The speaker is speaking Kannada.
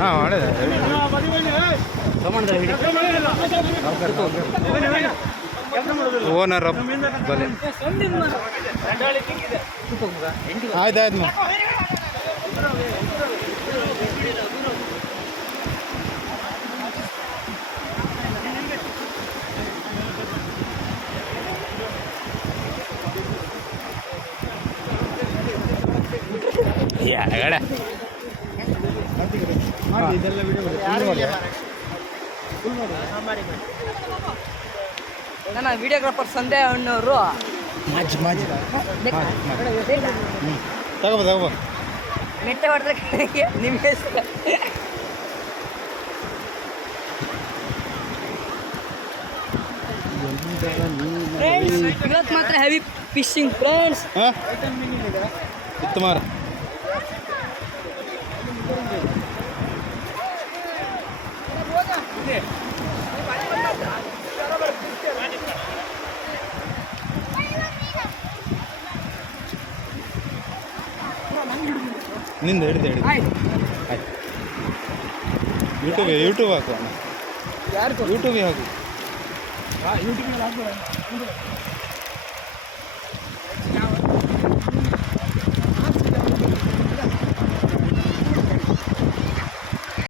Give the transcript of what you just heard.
ಹಾಂ ಮಾಡಿದೆ ಓನರ್ ಬಲೆ ಆಯ್ತು ಆಯ್ತು ಯಾಗಡೆ ನನ್ನ ವಿಡಿಯೋಗ್ರಾಫರ್ ಸಂಧ್ಯಾ ಅಣ್ಣವರು ಮಾಜಿ ಮಾಜಿ ತಗೋಬ ಮೆಟ್ಟೆ ಹೊಡೆದ್ರೆ ನಿಮ್ಮ ಹೆಸರು ಫ್ರೆಂಡ್ಸ್ ಇವತ್ತು ಮಾತ್ರ ಹೆವಿ ಫಿಶಿಂಗ್ ಫ್ರೆಂಡ್ಸ್. ಹಾಂ ಇತ್ತು ಮಾರ ನಿಂದ ಹಿಡಿದು ಆಯ್ತು ಯೂಟ್ಯೂಬ್ ಹಾಕು ಯಾರು ಯೂಟ್ಯೂಬಿಗೆ ಹಾಕು ಯೂಟ್ಯೂಬ್